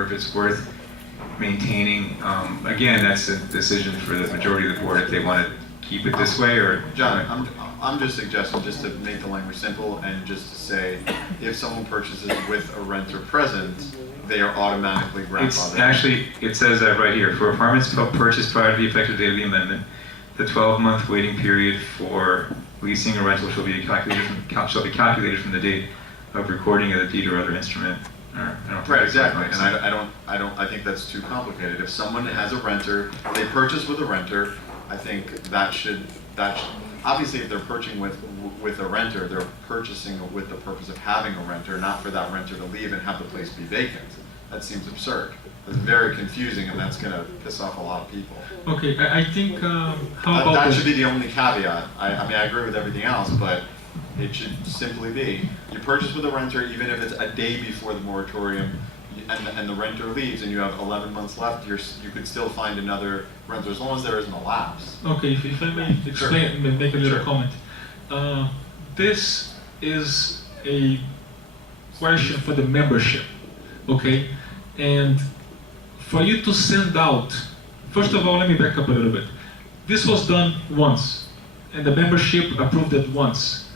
or if it's worth maintaining. Again, that's a decision for the majority of the board if they want to keep it this way or. John, I'm just suggesting just to make the language simple and just to say if someone purchases with a renter present, they are automatically grandfathered. It's actually, it says that right here. For apartments purchased prior to the effective date of the amendment, the 12-month waiting period for leasing or rental shall be calculated from the date of recording of the deed or other instrument. Right, exactly. And I think that's too complicated. If someone has a renter, they purchase with a renter, I think that should obviously if they're purchasing with a renter, they're purchasing with the purpose of having a renter, not for that renter to leave and have the place be vacant. That seems absurd. It's very confusing, and that's going to piss off a lot of people. Okay, I think, how about that should be the only caveat. I mean, I agree with everything else, but it should simply be, you purchase with a renter, even if it's a day before the moratorium, and the renter leaves, and you have 11 months left, you could still find another renter, as long as there isn't a lapse. Okay, if I may explain, Sure. make a little Sure. comment. This is a question for the membership, okay? And for you to send out, first of all, let me back up a little bit. This was done once, and the membership approved it once.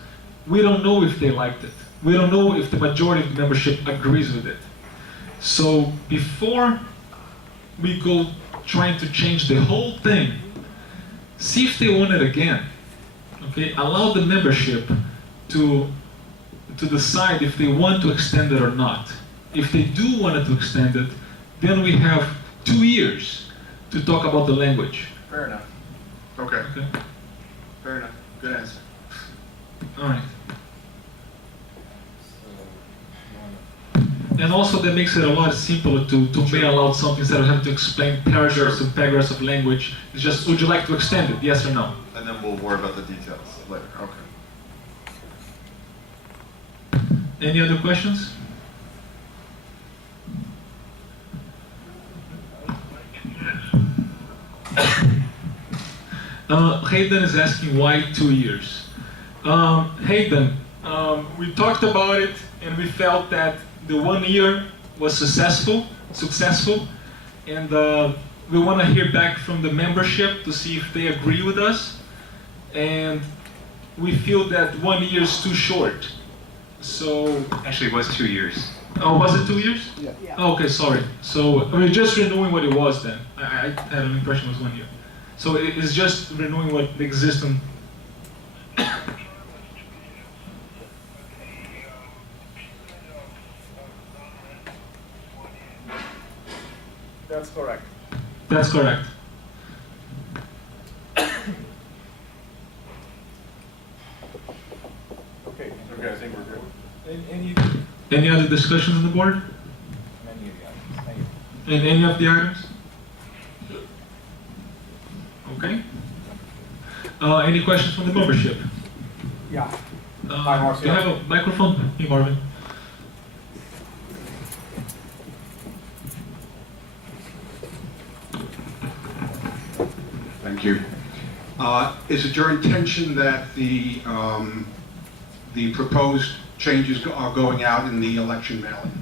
We don't know if they liked it. We don't know if the majority of the membership agrees with it. So before we go trying to change the whole thing, see if they want it again. Okay, allow the membership to decide if they want to extend it or not. If they do want to extend it, then we have 2 years to talk about the language. Fair enough. Okay. Okay. Fair enough. Good answer. All right. And also that makes it a lot simpler to mail out something instead of having to explain paragraphs and paragraphs of language. It's just, would you like to extend it, yes or no? And then we'll worry about the details later. Okay. Any other questions? Hayden is asking why 2 years. Hayden, we talked about it and we felt that the 1 year was successful, and we want to hear back from the membership to see if they agree with us. And we feel that 1 year is too short. So Actually, it was 2 years. oh, was it 2 years? Yeah. Oh, okay, sorry. So we're just renewing what it was then. I had an impression it was 1 year. So it's just renewing what exists in. That's correct. That's correct. Okay. Okay, I think we're good. Any other discussions on the board? Many of the items. Thank you. And any of the items? Okay. Any questions from the membership? Yeah. Hi, Marcio. You have a microphone? Hey, Marvin. Thank you. Is it your intention that the proposed changes are going out in the election mailing?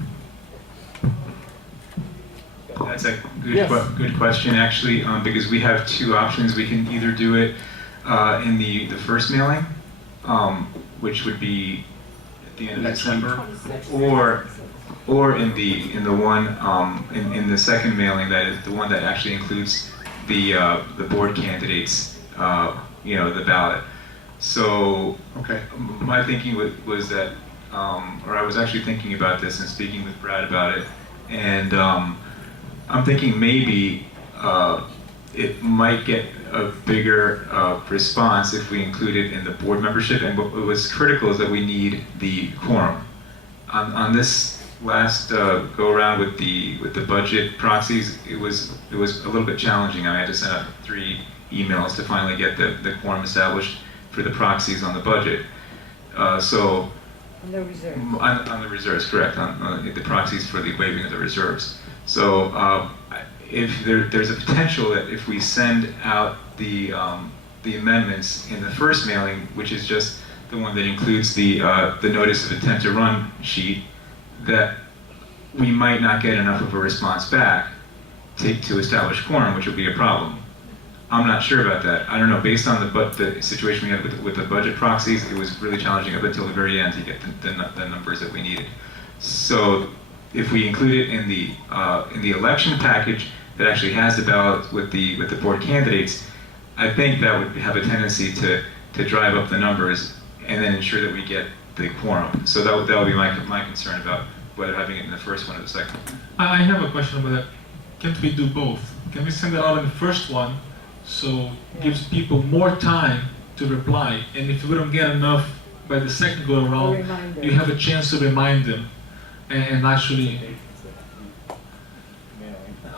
That's a good, Yes. good question, actually, because we have two options. We can either do it in the first mailing, which would be at the end of Next December, or in the one in the second mailing, that is the one that actually includes the board candidates, the ballot. So Okay. my thinking was that, or I was actually thinking about this and speaking with Brad about it, and I'm thinking maybe it might get a bigger response if we include it in the board membership. And what was critical is that we need the quorum. On this last go around with the budget proxies, it was a little bit challenging. I had to send out 3 emails to finally get the quorum established for the proxies on the budget. So On the reserve. on the reserves, correct, on the proxies for the waiving of the reserves. So if there's a potential that if we send out the amendments in the first mailing, which is just the one that includes the notice of intent to run sheet, that we might not get enough of a response back to establish quorum, which will be a problem. I'm not sure about that. I don't know, based on the situation we had with the budget proxies, it was really challenging up until the very end to get the numbers that we needed. So if we include it in the election package that actually has the ballot with the board candidates, I think that would have a tendency to drive up the numbers and then ensure that we get the quorum. So that would be my concern about whether having it in the first one or the second one. I have a question about that. Can't we do both? Can we send it out in the first one, so it gives people more time to reply, and if we don't get enough by the second go around, you have a chance to remind them, and actually,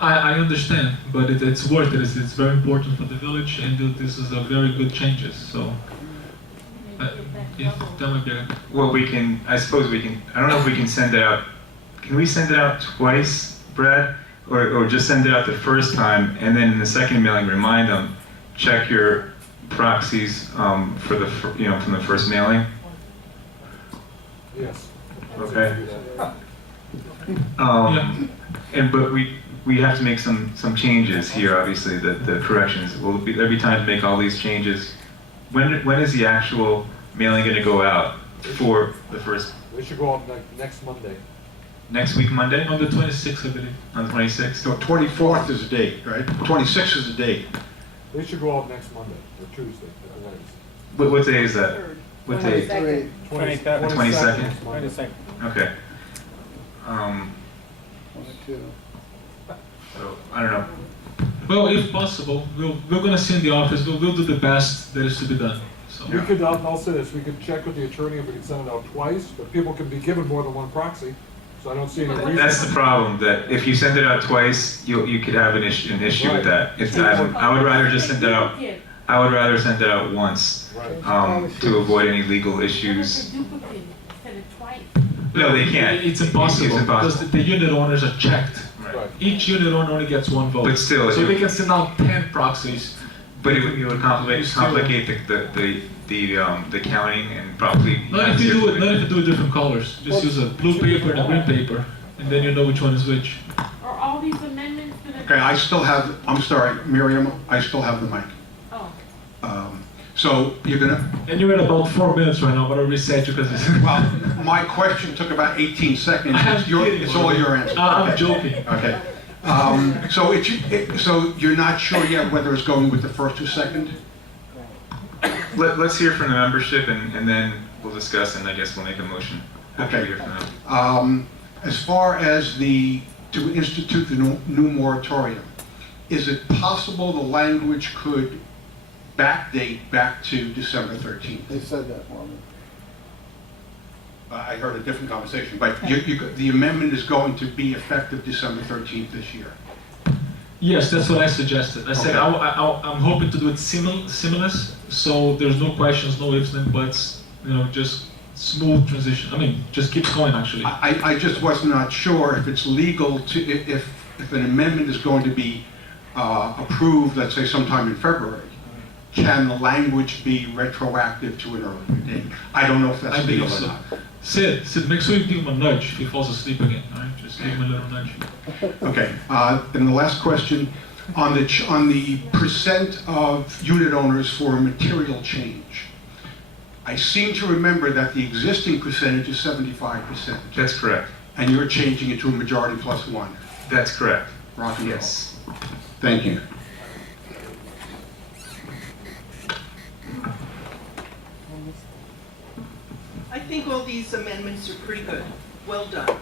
I understand, but it's worth it. It's very important for the village, and this is a very good changes. So, if that might be a, Well, I suppose we can, I don't know if we can send it out. Can we send it out twice, Brad? Or just send it out the first time, and then in the second mailing, remind them, check your proxies from the first mailing? Yes. Okay. Yeah. But we have to make some changes here, obviously, the corrections. There'll be time to make all these changes. When is the actual mailing gonna go out for the first, They should go out next Monday. next week, Monday? on the 26th, I believe. On the 26th? So 24th is the date, right? 26th is the date. They should go out next Monday, or Tuesday, at the latest. What day is that? What day? 22nd. 22nd? is Monday. 22nd. Okay. So, I don't know. Well, if possible, we're gonna see in the office. We'll do the best that is to be done. So. We could, I'll say this, we could check with the attorney if we can send it out twice, but people can be given more than one proxy, so I don't see any reason. That's the problem, that if you send it out twice, you could have an issue with that. I would rather just send it out, I would rather send it out once, Right. to avoid any legal issues. Duplicate, send it twice. No, they can't. It's impossible, It's impossible. because the unit owners are checked. Right. Each unit owner only gets one vote. But still, so they can send out 10 proxies. But it would complicate the counting and probably. Not if you do different colors. Just use a blue paper and a green paper, and then you know which one is which. Are all these amendments gonna? Okay, I'm sorry, Miriam, I still have the mic. Oh. So you're gonna, And you're at about 4 minutes right now, but I'll reset you because it's. well, my question took about 18 seconds. I'm kidding. It's all your answer. I'm Okay. joking. Okay. So you're not sure yet whether it's going with the first or second? Let's hear from the membership and then we'll discuss and I guess we'll make a motion after we Okay. hear from them. As far as to institute the new moratorium, is it possible the language could backdate back to December 13th? They said that for me. I heard a different conversation, but the amendment is going to be effective December 13th this year. Yes, that's what I suggested. I said Okay. I'm hoping to do it seamless, so there's no questions, no ifs and buts. Just smooth transition. I mean, just keeps going actually. I just was not sure if it's legal to, if an amendment is going to be approved, let's say sometime in February, can the language be retroactive to an earlier date? I don't know if that's I legal believe or so. not. Sid, make sure you give him a nudge if he falls asleep again. All right, just give him a little nudge. Okay, and the last question, on the percent of unit owners for a material change. I seem to remember that the existing percentage is 75%, That's correct. and you're changing it to a majority plus one. That's correct. Rock and roll. Yes. Thank you. I think all these amendments are pretty good. Well done.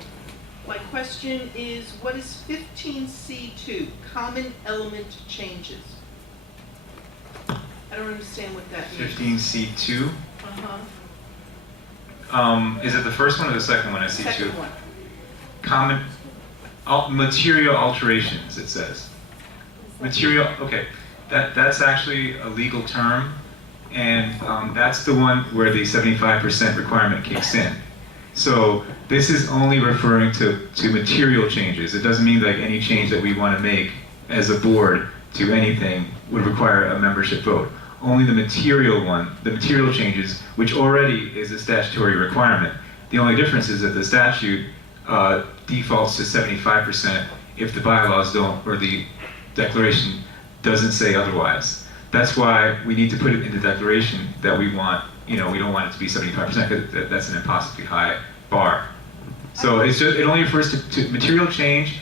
My question is, what is 15C2, common element changes? I don't understand what that means. 15C2. Uh-huh. Is it the first one or the second one? I see two. Second one. Common material alterations, it says. Material, okay. That's actually a legal term, and that's the one where the 75% requirement kicks in. So this is only referring to material changes. It doesn't mean like any change that we want to make as a board to anything would require a membership vote. Only the material changes, which already is a statutory requirement. The only difference is that the statute defaults to 75% if the bylaws don't, or the declaration doesn't say otherwise. That's why we need to put it in the declaration that we want, we don't want it to be 75% because that's an impossibly high bar. So it's just, it only refers to material change,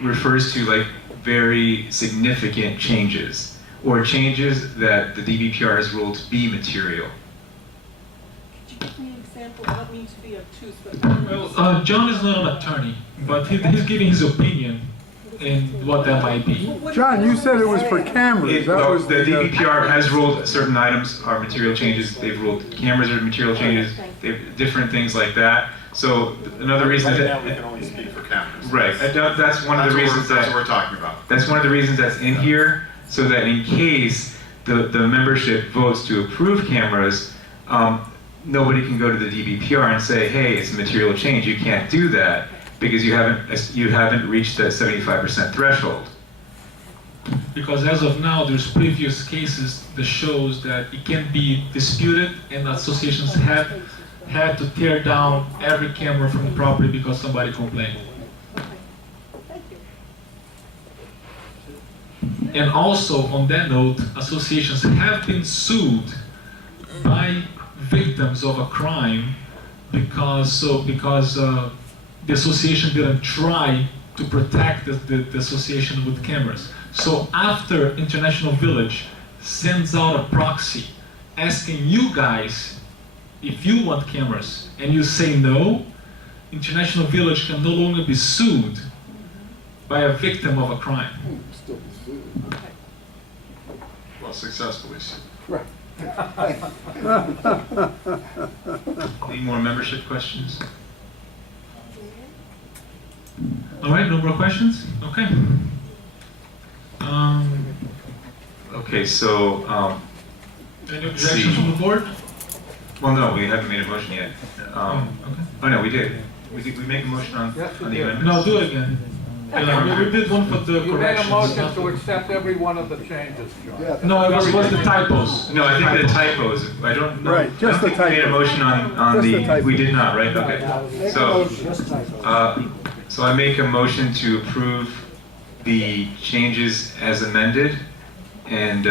refers to like very significant changes or changes that the DBPR has ruled to be material. Could you give me an example? I don't mean to be obtuse, but. Well, John is not an attorney, but he's giving his opinion in what that might be. John, you said it was for cameras. That was The DBPR has ruled certain items are material changes. They've ruled cameras are material changes. They've different things like that. So another reason Right that now, we can only speak for cameras. right, that's one of the reasons That's what we're talking about. that's one of the reasons that's in here, so that in case the membership votes to approve cameras, nobody can go to the DBPR and say, hey, it's a material change. You can't do that because you haven't reached that 75% threshold. Because as of now, there's previous cases that shows that it can be disputed, and associations had to tear down every camera from the property because somebody complained. Thank you. And also, on that note, associations have been sued by victims of a crime because the association didn't try to protect the association with cameras. So after International Village sends out a proxy asking you guys if you want cameras and you say no, International Village can no longer be sued by a victim of a crime. Well, successfully. Any more membership questions? All right, no more questions? Okay. Okay, so, Any objections from the board? well, no, we haven't made a motion yet. Okay. Oh, no, we did. We make a motion on Yes, we the did. amendments? No, do it again. We did one for the You made a corrections. motion to accept every one of the changes, John. No, it was the typos. No, I think the typos, I don't know. Right, just I don't the think we made a typos. motion on Just the the, typos. we did not, right? Okay. So I make a motion to approve the changes as amended and,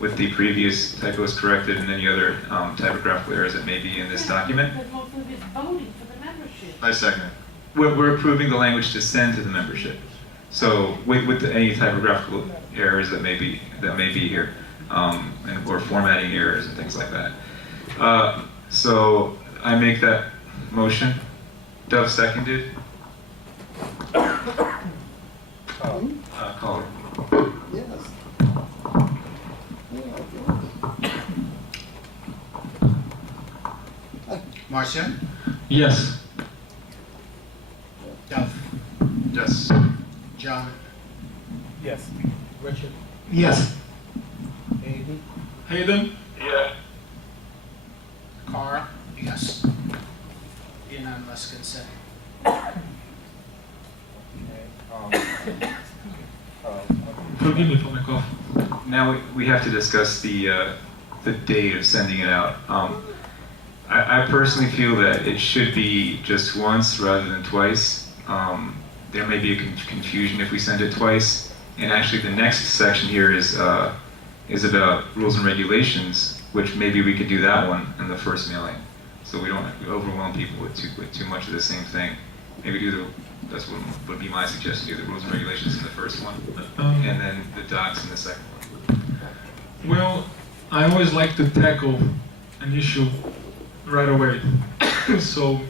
with the previous typos corrected and any other typographical errors that may be in this document. But mostly it's voting for the membership. I second it. We're approving the language to send to the membership. So with any typographical errors that may be here, or formatting errors and things like that. So I make that motion. Dove seconded. Call it. Yes. Marcia? Yes. Dove? Yes. John? Yes. Richard? Yes. Aiden? Hayden? Carl? Yes. Unanimous consent. Forgive me for my cough. Now we have to discuss the date of sending it out. I personally feel that it should be just once rather than twice. There may be a confusion if we send it twice. And actually, the next section here is about rules and regulations, which maybe we could do that one in the first mailing, so we don't overwhelm people with too much of the same thing. Maybe that's what would be my suggestion: do the rules and regulations in the first one, and then the docs in the second one. Well, I always like to tackle an issue right away. So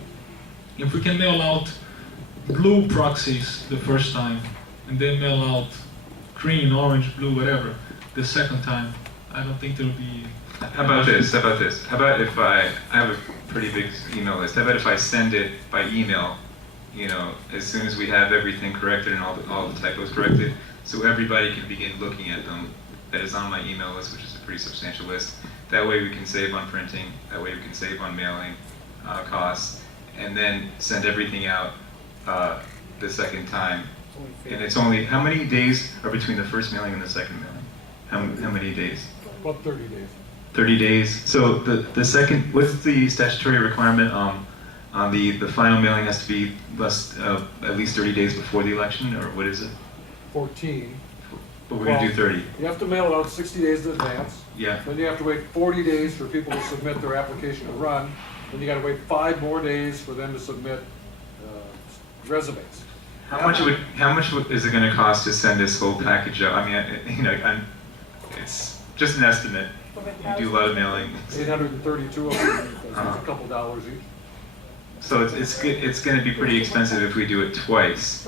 if we can mail out blue proxies the first time, and then mail out green, orange, blue, whatever, the second time, I don't think there'll be... How about this? How about if I have a pretty big email list. How about if I send it by email, as soon as we have everything corrected and all the typos corrected, so everybody can begin looking at them. That is on my email list, which is a pretty substantial list. That way we can save on printing. That way we can save on mailing costs, and then send everything out the second time. And it's only, how many days are between the first mailing and the second mailing? How many days? About 30 days. 30 days. So the second, what's the statutory requirement on the final mailing has to be at least 30 days before the election, or what is it? 14. But we're gonna do 30. You have to mail it out 60 days in advance. Yeah. Then you have to wait 40 days for people to submit their application to run. Then you gotta wait 5 more days for them to submit resumes. How much is it gonna cost to send this whole package out? I mean, it's just an estimate. You do a lot of mailing. 832 of them, it's a couple dollars each. So it's going to be pretty expensive if we do it twice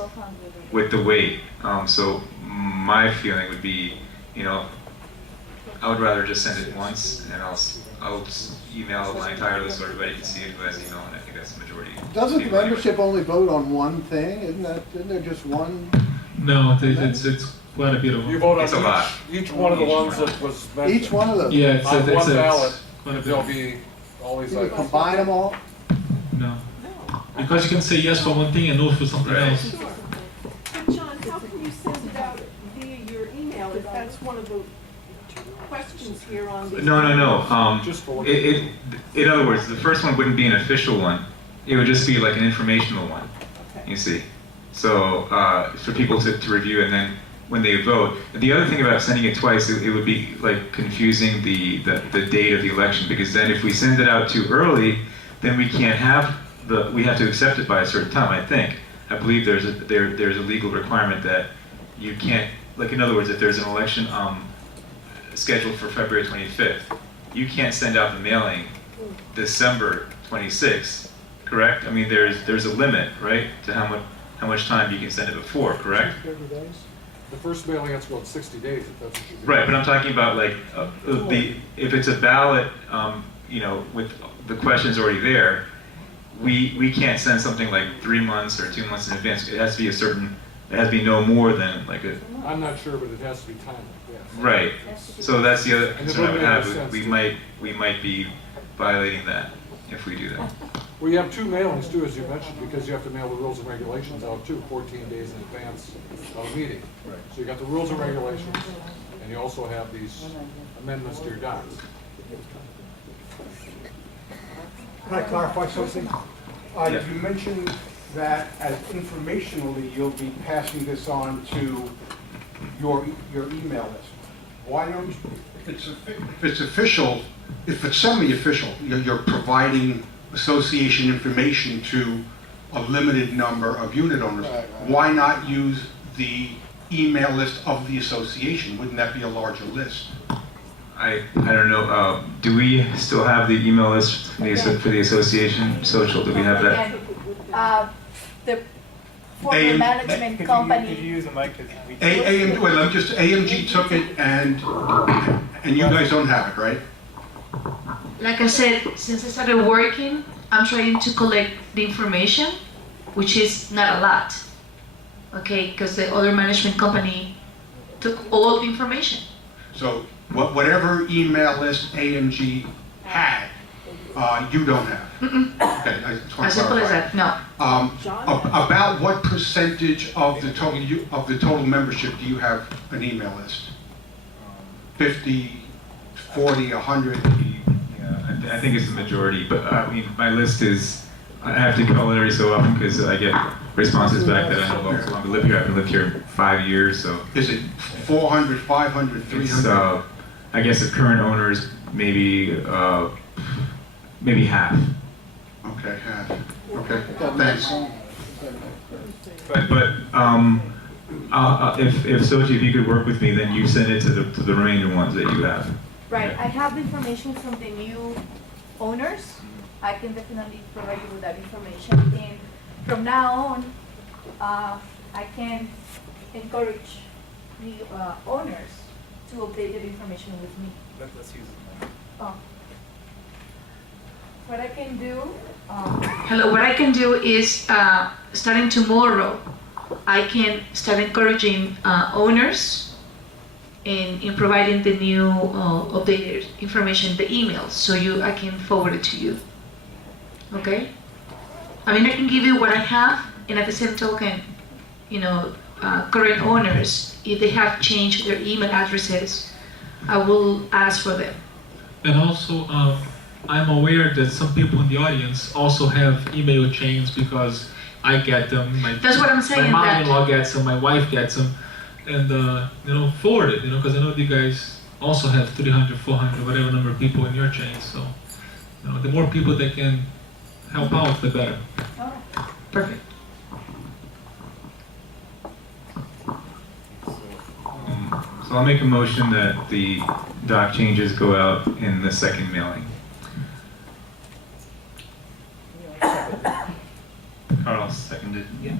with the wait. So my feeling would be, I would rather just send it once, and I'll email my entire list so everybody can see it who has email, and I think that's the majority. Doesn't the membership only vote on one thing? Isn't there just one? No, it's quite a bit of. You vote It's a lot. on each one of the ones that was mentioned. Each one of them? Yeah, On one ballot, quite a bit. there'll be all these You can items. combine them all? No. Because you can say yes for one thing and no for something Right. else. Sure. But John, how can you send it out via your email if that's one of the questions here on the? No. Just for In other words, the first one wouldn't be an official one. It would just be like an informational one. Okay. You see. So for people to review, and then when they vote. The other thing about sending it twice, it would be like confusing the date of the election, because then if we send it out too early, then we can't have we have to accept it by a certain time. I believe there's a legal requirement that you can't, like, in other words, if there's an election scheduled for February 25th, you can't send out the mailing December 26th, correct? I mean, there's a limit, right, to how much time you can send it before, correct? The first mailing has to go in 60 days, if that's what you do. Right, but I'm talking about like if it's a ballot, with the questions already there, we can't send something like 3 months or 2 months in advance. It has to be it has to be no more than like a. I'm not sure, but it has to be timely, yes. Right. So that's the other And it concern I would wouldn't make have. sense We to- might be violating that if we do that. Well, you have 2 mailings too, as you mentioned, because you have to mail the rules and regulations out too, 14 days in advance of a meeting. So you got the rules and regulations, and you also have these amendments to your docs. Can I clarify something? Yeah. You mentioned that as informationally, you'll be passing this on to your email list. Why don't, if it's official, if it's semi-official, you're providing association information to a limited number of unit owners. Why not use the email list of the association? Wouldn't that be a larger list? I don't know. Do we still have the email list for the association social? Do we have that? The former AM management Could company. you use the mic? 'Cause we- AMG took it and you guys don't have it, right? Like I said, since I started working, I'm trying to collect the information, which is not a lot, okay? Because the other management company took all the information. So whatever email list AMG had, you don't have. Okay, I just want As to simple as clarify. that, no. About what percentage of the total membership do you have an email list? 50, 40, 100? Yeah, I think it's the majority, but I mean, my list is, I have to call it every so often because I get responses back that I know how long I live here. I've lived here 5 years, so. Is it 400, 500, It's, 300? I guess the current owners, maybe half. Okay, half. Okay, thanks. But if Sochi, if you could work with me, then you send it to the remaining ones that you have. Right, I have the information from the new owners. I can definitely provide you with that information. And from now on, I can encourage the owners to update that information with me. Let's use it. Oh. What I can do, Hello, what I can do is, starting tomorrow, I can start encouraging owners in providing the new updated information, the emails, so I can forward it to you. Okay? I mean, I can give you what I have, and at the same token, current owners, if they have changed their email addresses, I will ask for them. And also, I'm aware that some people in the audience also have email chains because I get them. That's what I'm saying, My that- mother-in-law gets them, my wife gets them, and forward it. Because I know you guys also have 300, 400, whatever number of people in your chain. So, the more people that can help out, the better. Perfect. So I'll make a motion that the doc changes go out in the second mailing. Carl seconded. Yeah.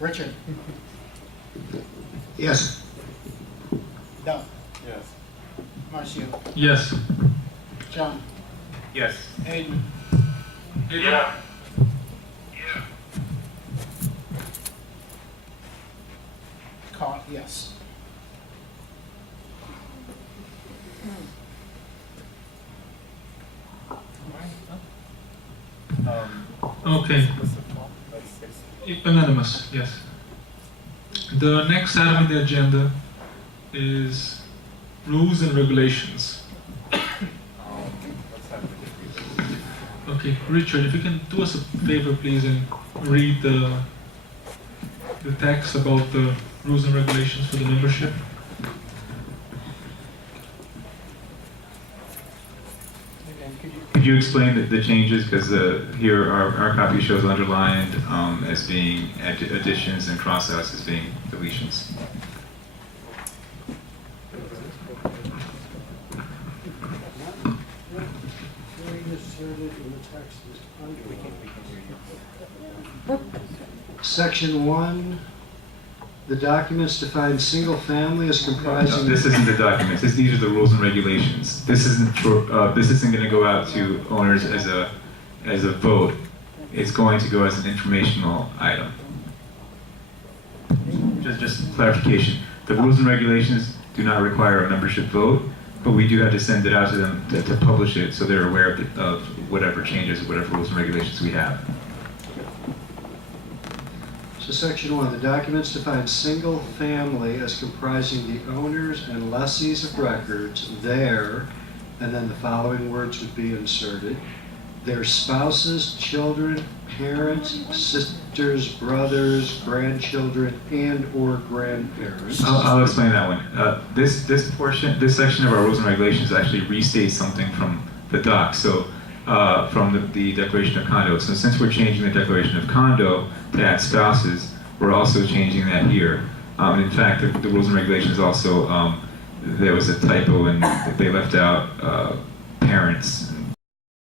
Richard? Yes. Doug? Yes. Marcio? Yes. John? Yes. Aiden? Yeah. Carl? Yes. Okay. Anonymous, yes. The next item on the agenda is rules and regulations. Okay, Richard, if you can do us a favor, please, and read the text about the rules and regulations for the membership. Could you explain the changes? Because here our copy shows underlined as being additions and crossouts as being deletions. Section 1, the documents define single family as comprising. No, this isn't the documents. These are the rules and regulations. This isn't going to go out to owners as a vote. It's going to go as an informational item. Just clarification. The rules and regulations do not require a membership vote, but we do have to send it out to them to publish it so they're aware of whatever changes, whatever rules and regulations we have. So section 1, the documents define single family as comprising the owners and lessees of records, their, and then the following words would be inserted, their spouses, children, parents, sisters, brothers, grandchildren, and or grandparents. I'll explain that one. This section of our rules and regulations actually restates something from the doc. So from the declaration of condo. So since we're changing the declaration of condo to add spouses, we're also changing that here. In fact, the rules and regulations also there was a typo and they left out